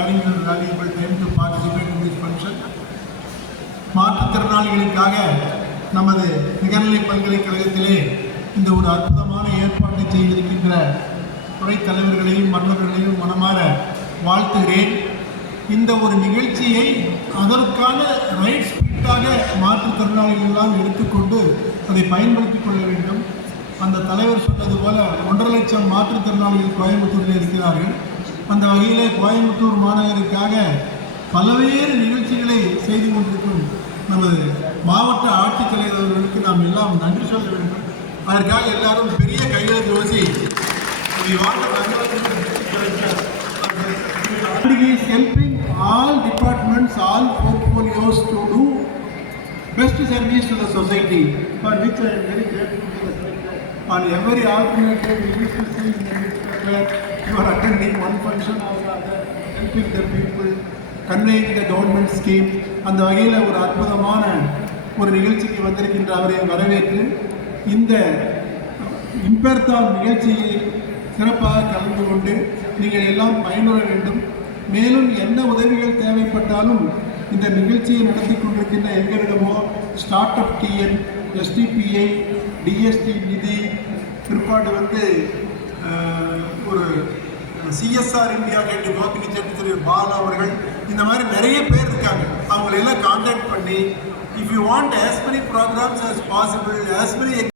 sparing the valuable time to participate in this function. மாற்றுத்திறனாளிகளுக்காக நமது நிகர்நிலை பல்கலைக்கழகத்திலே இந்த ஒரு அற்புதமான ஏற்பாட்டை செய்திருக்கின்ற துறைத் தலைவர்களையும் மற்றவர்களையும் மனமாற வாழ்த்துகிறேன். இந்த ஒரு நிகழ்ச்சியை அதற்கான ரைட் ஸ்பிரிட்டாக மாற்றுத்திறனாளிகளெல்லாம் எடுத்துக்கொண்டு அதை பயன்படுத்திக் கொள்ள வேண்டும். அந்த தலைவர் சொன்னது போல 1.5 லட்சம் மாற்றுத்திறனாளிகள் கோயம்புத்தூரில் இருக்கிறார்கள். அந்த வகையிலே கோயம்புத்தூர் மாநகருக்காக பல்வேறு நிகழ்ச்சிகளை செய்து கொண்டிருக்கும் நமது மாவட்ட ஆட்சித்தலைவர் அவர்களுக்கு நாம் எல்லாம் நன்றி சொல்ல வேண்டும். அதற்காக எல்லாரும் பெரிய கையெழுத்து வசி is helping all departments, all portfolios to do best service to the society, for which I am very grateful to the Director. On every alternate day, we used to see in the newspaper, you are attending one function or other, helping the people, conveying the government scheme. அந்த வகையில் ஒரு அற்புதமான ஒரு நிகழ்ச்சிக்கு வந்திருக்கின்ற அவரை வரவேற்று இந்த இம்பெர்தான் நிகழ்ச்சியை சிறப்பாக கலந்து கொண்டு நீங்கள் எல்லாம் பயனுற வேண்டும். மேலும் என்ன உதவிகள் தேவைப்பட்டாலும் இந்த நிகழ்ச்சியை நடத்தி கொண்டிருக்கின்ற எங்களிடமோ start up TN, STPI, DST நிதி, பிற்பாடு ஒரு சிஎஸ்ஆர் இந்தியா கேட்டு கோபினி செட்டி பால் அவர்கள், இந்த மாதிரி நிறைய பேர் இருக்காங்க. அவங்களெல்லாம் கான்டாக்ட் பண்ணி if you want as many programs as possible, as many